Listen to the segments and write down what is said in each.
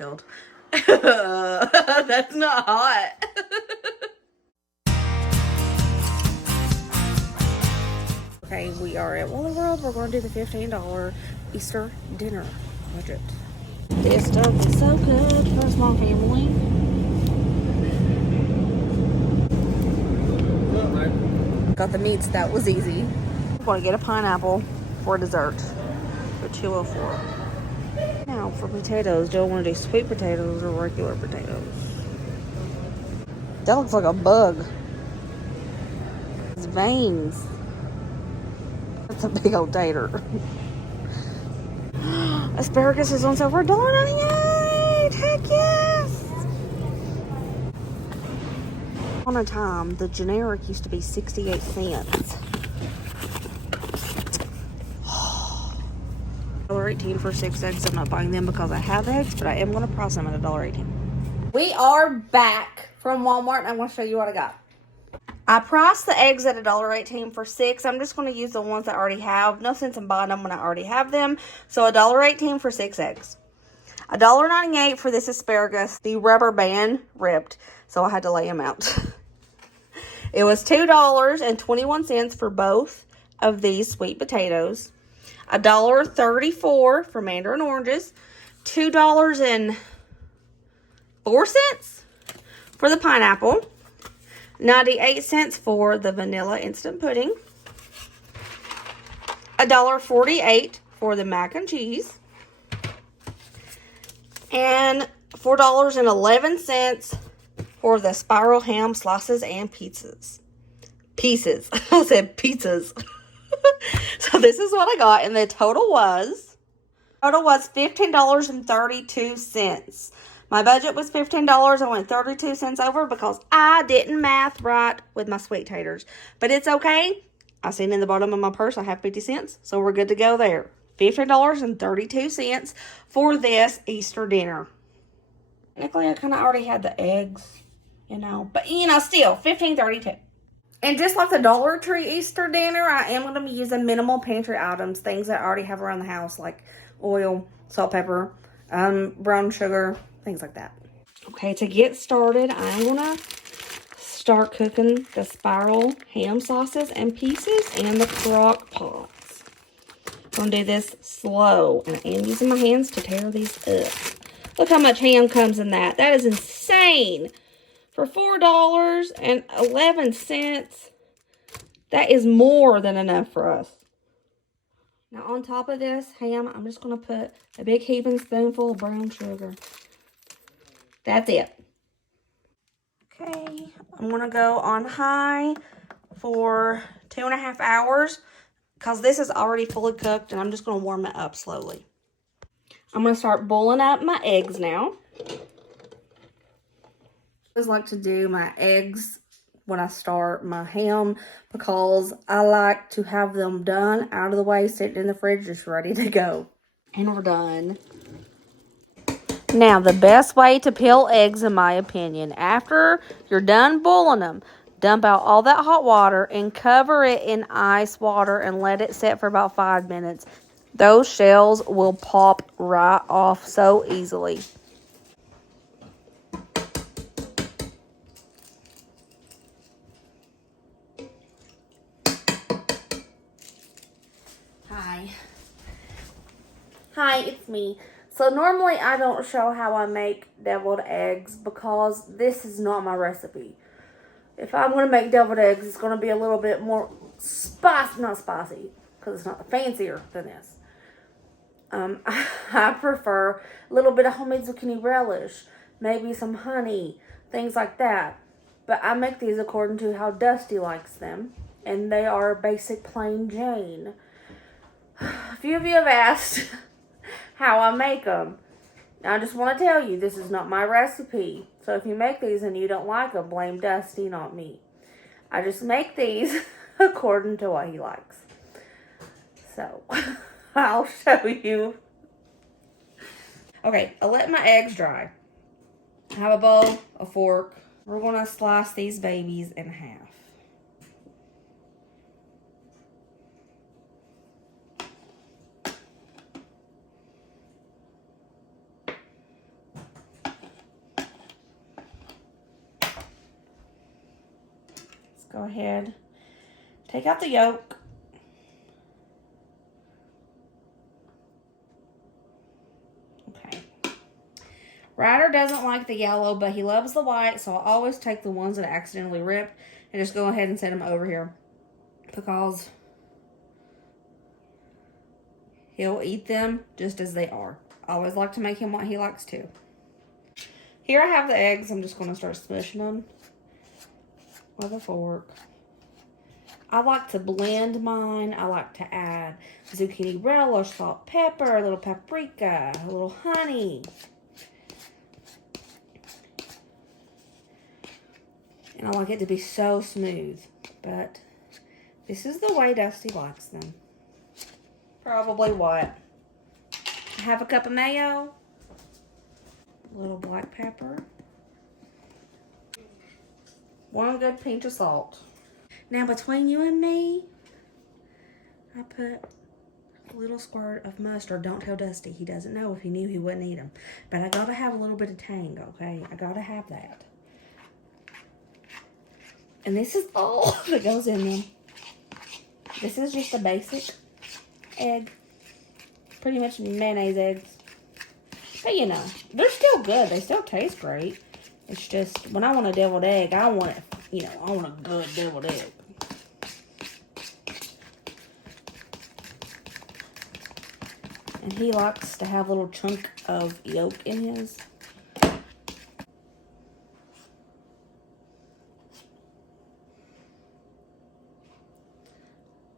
chilled. That's not hot. Okay, we are at Wally World. We're going to do the $15 Easter dinner budget. This stuff is so good for a small family. Got the meats, that was easy. I'm going to get a pineapple for dessert for $2.04. Now for potatoes, do I want to do sweet potatoes or regular potatoes? That looks like a bug. It's veins. That's a big old tater. Asparagus is on sale for $1.98. Heck yes! On a time, the generic used to be 68 cents. $1.18 for 6 eggs. I'm not buying them because I have eggs, but I am going to price them at $1.18. We are back from Walmart, and I'm going to show you what I got. I priced the eggs at $1.18 for 6. I'm just going to use the ones I already have. No sense in buying them when I already have them. So $1.18 for 6 eggs. $1.98 for this asparagus. The rubber band ripped, so I had to lay them out. It was $2.21 for both of these sweet potatoes. $1.34 for mandarin oranges. $2.04 for the pineapple. 98 cents for the vanilla instant pudding. $1.48 for the mac and cheese. And $4.11 for the spiral ham slices and pizzas. Pieces. I said pizzas. So this is what I got, and the total was $15.32. My budget was $15. I went 32 cents over because I didn't math right with my sweet taters. But it's okay. I seen in the bottom of my purse I have 50 cents, so we're good to go there. $15.32 for this Easter dinner. Technically, I kind of already had the eggs, but still $15.32. And just like the Dollar Tree Easter dinner, I am going to be using minimal pantry items, things that I already have around the house, like oil, salt, pepper, brown sugar, things like that. Okay, to get started, I'm going to start cooking the spiral ham sauces and pieces and the crock pots. I'm going to do this slow, and I am using my hands to tear these up. Look how much ham comes in that. That is insane. For $4.11, that is more than enough for us. Now, on top of this ham, I'm just going to put a big heaping spoonful of brown sugar. That's it. Okay, I'm going to go on high for 2.5 hours because this is already fully cooked, and I'm just going to warm it up slowly. I'm going to start boiling up my eggs now. I always like to do my eggs when I start my ham because I like to have them done, out of the way, sitting in the fridge, just ready to go. And we're done. Now, the best way to peel eggs, in my opinion, after you're done boiling them, dump out all that hot water and cover it in ice water and let it sit for about 5 minutes. Those shells will pop right off so easily. Hi, it's me. So normally I don't show how I make deviled eggs because this is not my recipe. If I'm going to make deviled eggs, it's going to be a little bit more not spicy, because it's not fancier than this. I prefer a little bit of homemade zucchini relish, maybe some honey, things like that. But I make these according to how Dusty likes them, and they are basic plain Jane. A few of you have asked how I make them. Now, I just want to tell you, this is not my recipe. So if you make these and you don't like them, blame Dusty, not me. I just make these according to what he likes. So, I'll show you. Okay, I let my eggs dry. I have a bowl, a fork. We're going to slice these babies in half. go ahead, take out the yolk. Okay. Ryder doesn't like the yellow, but he loves the white, so I always take the ones that I accidentally ripped and just go ahead and set them over here because he'll eat them just as they are. I always like to make him what he likes too. Here I have the eggs. I'm just going to start smushing them with a fork. I like to blend mine. I like to add zucchini relish, salt, pepper, a little paprika, a little honey. And I like it to be so smooth. But this is the way Dusty likes them. Probably what? Half a cup of mayo. A little black pepper. 1 good pinch of salt. Now between you and me, I put a little squirt of mustard. Don't tell Dusty. He doesn't know. If he knew, he wouldn't eat them. But I gotta have a little bit of tang, okay? I gotta have that. And this is all that goes in them. This is just a basic egg. Pretty much mayonnaise eggs. But you know, they're still good. They still taste great. It's just, when I want a deviled egg, I want it, you know, I want a good deviled egg. And he likes to have a little chunk of yolk in his.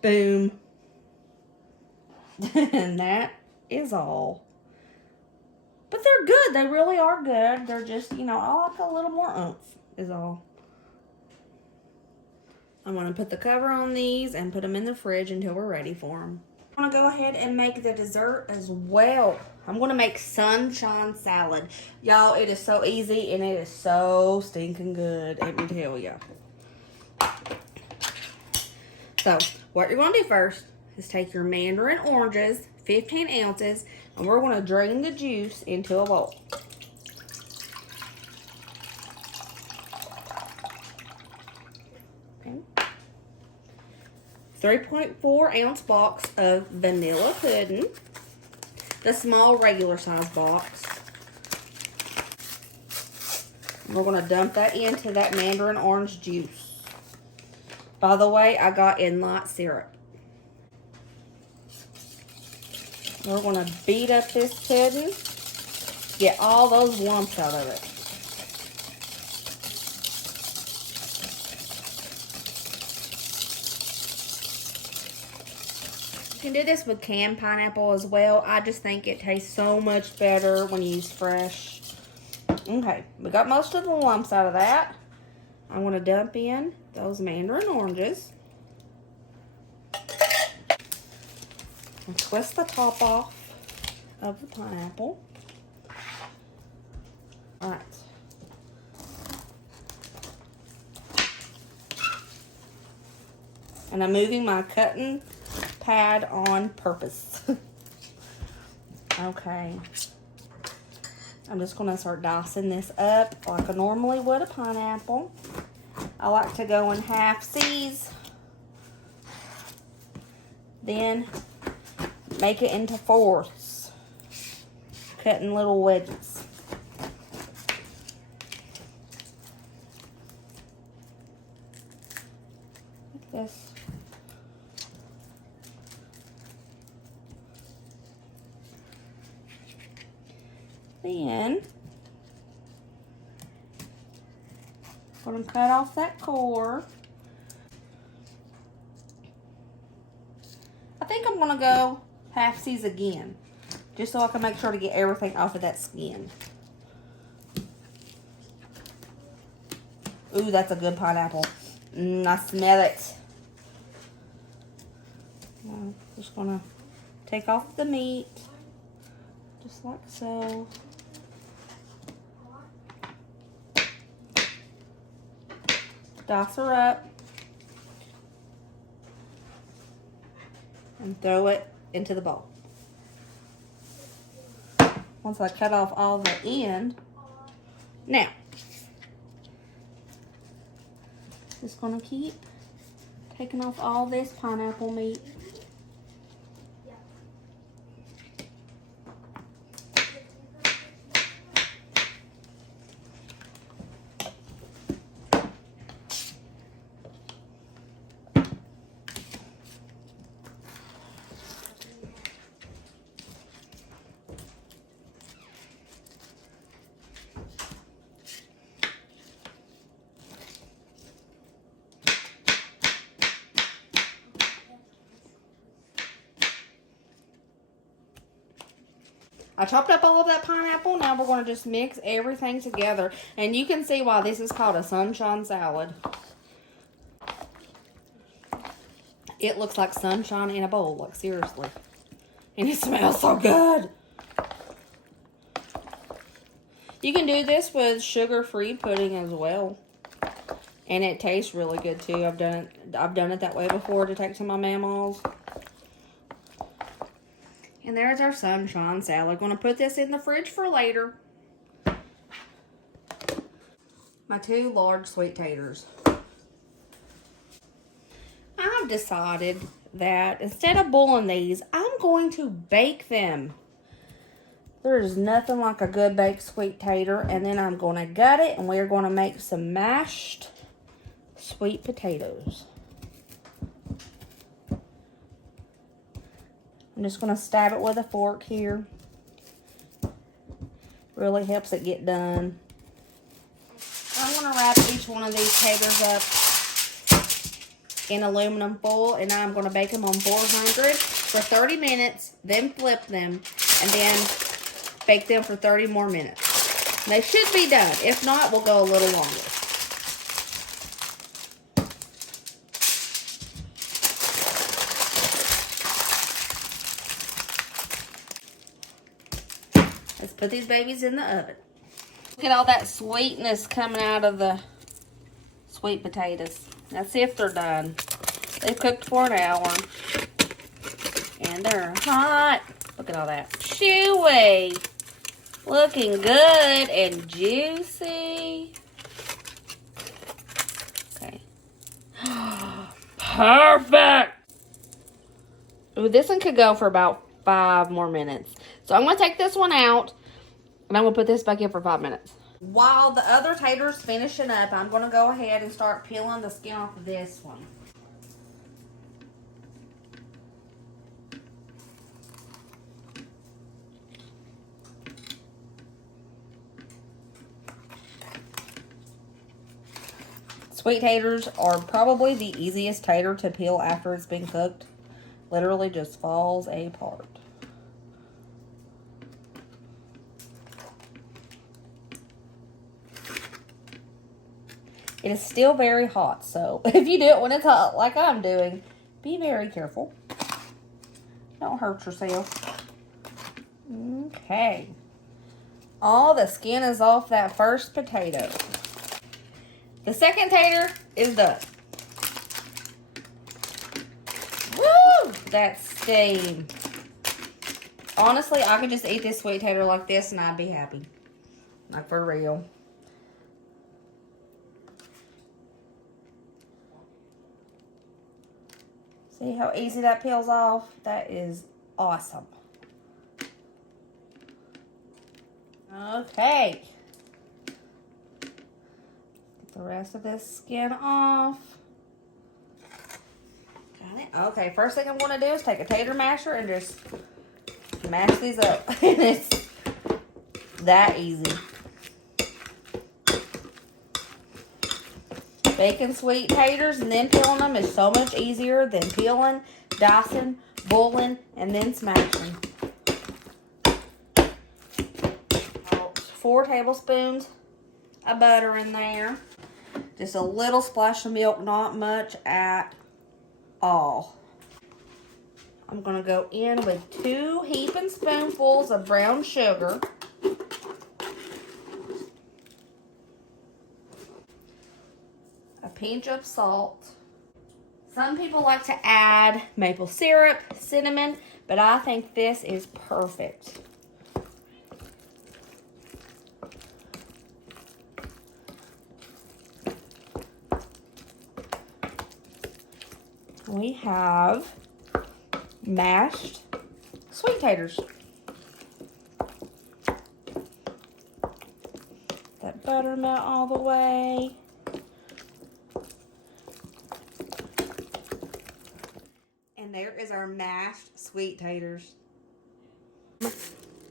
Boom. And that is all. But they're good. They really are good. They're just, you know, I like a little more oomph is all. I'm going to put the cover on these and put them in the fridge until we're ready for them. I'm going to go ahead and make the dessert as well. I'm going to make sunshine salad. Y'all, it is so easy and it is so stinking good. Let me tell you. So, what you're going to do first is take your mandarin oranges, 15 ounces, and we're going to drain the juice into a bowl. Okay. 3.4 ounce box of vanilla pudding. The small regular size box. We're going to dump that into that mandarin orange juice. By the way, I got in light syrup. We're going to beat up this pudding. Get all those lumps out of it. You can do this with canned pineapple as well. I just think it tastes so much better when you use fresh. Okay, we got most of the lumps out of that. I'm going to dump in those mandarin oranges. And twist the top off of the pineapple. Alright. And I'm moving my cutting pad on purpose. Okay. I'm just going to start dicing this up like I normally would a pineapple. I like to go in half-sies. Then make it into fourths. Cutting little wedges. Like this. Then I'm going to cut off that core. I think I'm going to go half-sies again, just so I can make sure to get everything off of that skin. Ooh, that's a good pineapple. I smell it. I'm just going to take off the meat, just like so. Dice her up. And throw it into the bowl. Once I cut off all the end. Now, Just gonna keep taking off all this pineapple meat. I chopped up all of that pineapple. Now we're going to just mix everything together. And you can see why this is called a sunshine salad. It looks like sunshine in a bowl, like seriously. And it smells so good. You can do this with sugar-free pudding as well. And it tastes really good too. I've done it that way before to take to my mama's. And there's our sunshine salad. Going to put this in the fridge for later. My 2 large sweet taters. I've decided that instead of boiling these, I'm going to bake them. There's nothing like a good baked sweet tater. And then I'm going to gut it and we're going to make some mashed sweet potatoes. I'm just going to stab it with a fork here. Really helps it get done. I'm going to wrap each one of these taters up in aluminum foil, and I'm going to bake them on 400 for 30 minutes, then flip them, and then bake them for 30 more minutes. And they should be done. If not, we'll go a little longer. Let's put these babies in the oven. Look at all that sweetness coming out of the sweet potatoes. Let's see if they're done. They've cooked for an hour. And they're hot. Look at all that. Chewy. Looking good and juicy. Okay. Perfect. Ooh, this one could go for about 5 more minutes. So I'm going to take this one out, and I'm going to put this back in for 5 minutes. While the other tater's finishing up, I'm going to go ahead and start peeling the skin off of this one. Sweet taters are probably the easiest tater to peel after it's been cooked. Literally just falls apart. It is still very hot, so if you do it when it's hot like I'm doing, be very careful. Don't hurt yourself. Okay. All the skin is off that first potato. The second tater is done. Woo! That steam. Honestly, I could just eat this sweet tater like this and I'd be happy. Like for real. See how easy that peels off? That is awesome. Okay. Get the rest of this skin off. Got it. Okay, first thing I'm going to do is take a tater masher and just mash these up. And it's that easy. Baking sweet taters and then peeling them is so much easier than peeling, dicing, boiling, and then smashing. About 4 tablespoons of butter in there. Just a little splash of milk, not much at all. I'm going to go in with 2 heaping spoonfuls of brown sugar. A pinch of salt. Some people like to add maple syrup, cinnamon, but I think this is perfect. we have mashed sweet taters. That butter melt all the way. And there is our mashed sweet taters.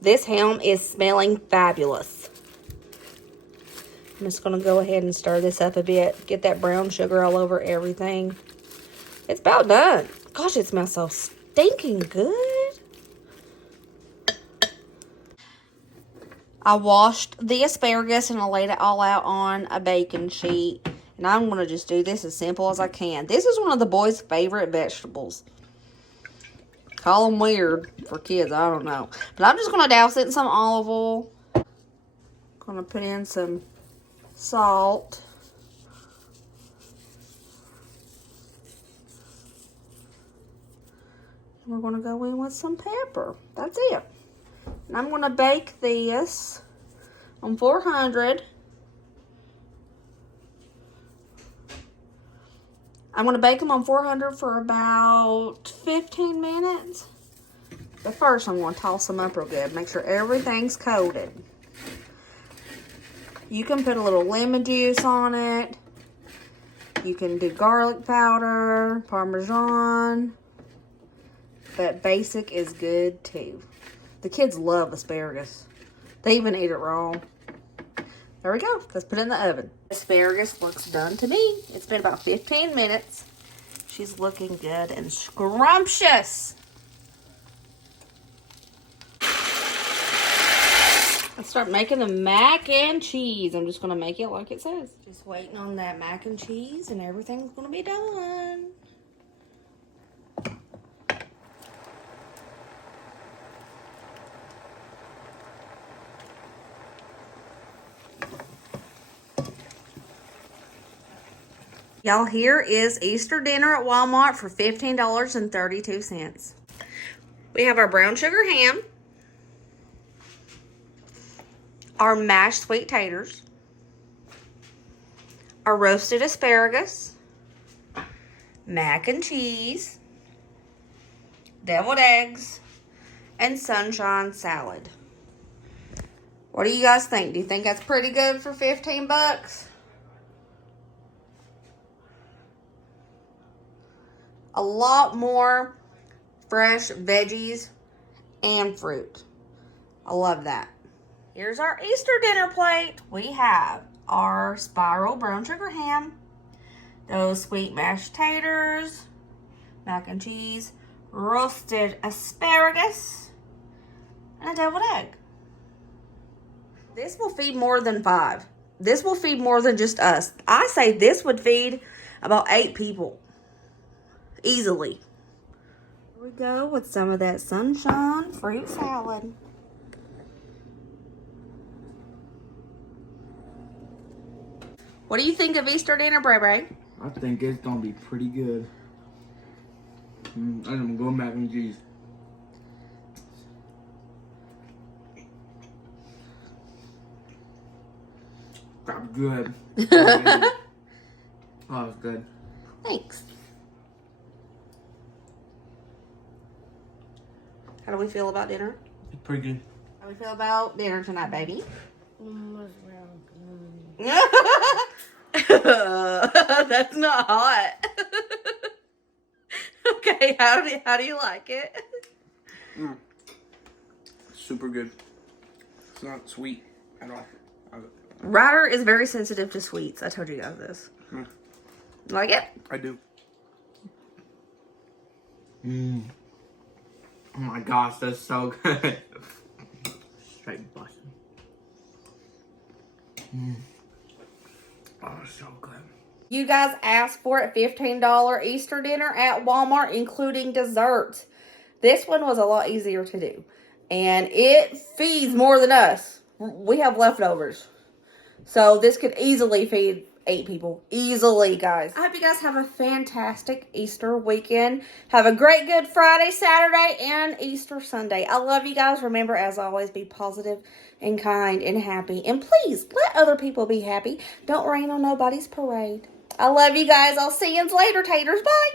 This ham is smelling fabulous. I'm just going to go ahead and stir this up a bit. Get that brown sugar all over everything. It's about done. Gosh, it smells so stinking good. I washed the asparagus and I laid it all out on a baking sheet. And I'm going to just do this as simple as I can. This is one of the boys' favorite vegetables. Call them weird for kids, I don't know. But I'm just going to douse it in some olive oil. Going to put in some salt. And we're going to go in with some pepper. That's it. And I'm going to bake this on 400. I'm going to bake them on 400 for about 15 minutes. But first, I'm going to toss them up real good. Make sure everything's coated. You can put a little lemon juice on it. You can do garlic powder, Parmesan. But basic is good too. The kids love asparagus. They even eat it raw. There we go. Let's put it in the oven. Asparagus looks done to me. It's been about 15 minutes. She's looking good and scrumptious. Let's start making the mac and cheese. I'm just going to make it like it says. Just waiting on that mac and cheese and everything's going to be done. Y'all, here is Easter dinner at Walmart for $15.32. We have our brown sugar ham, our mashed sweet taters, our roasted asparagus, mac and cheese, deviled eggs, and sunshine salad. What do you guys think? Do you think that's pretty good for 15 bucks? A lot more fresh veggies and fruit. I love that. Here's our Easter dinner plate. We have our spiral brown sugar ham, those sweet mashed taters, mac and cheese, roasted asparagus, and a deviled egg. This will feed more than 5. This will feed more than just us. I say this would feed about 8 people. Easily. Here we go with some of that sunshine fruit salad. What do you think of Easter dinner, Bray Bray? I think it's gonna be pretty good. I'm gonna go mac and cheese. That's good. Oh, it's good. Thanks. How do we feel about dinner? It's pretty good. How do we feel about dinner tonight, baby? That's not hot. Okay, how do you like it? Super good. It's not sweet at all. Ryder is very sensitive to sweets. I told you guys this. Like it? I do. Oh my gosh, that's so good. Straight busting. Oh, so good. You guys asked for it, $15 Easter dinner at Walmart, including desserts. This one was a lot easier to do. And it feeds more than us. We have leftovers. So this could easily feed 8 people. Easily, guys. I hope you guys have a fantastic Easter weekend. Have a great Good Friday, Saturday, and Easter Sunday. I love you guys. Remember, as always, be positive and kind and happy. And please, let other people be happy. Don't rain on nobody's parade. I love you guys. I'll see you later, Taters. Bye.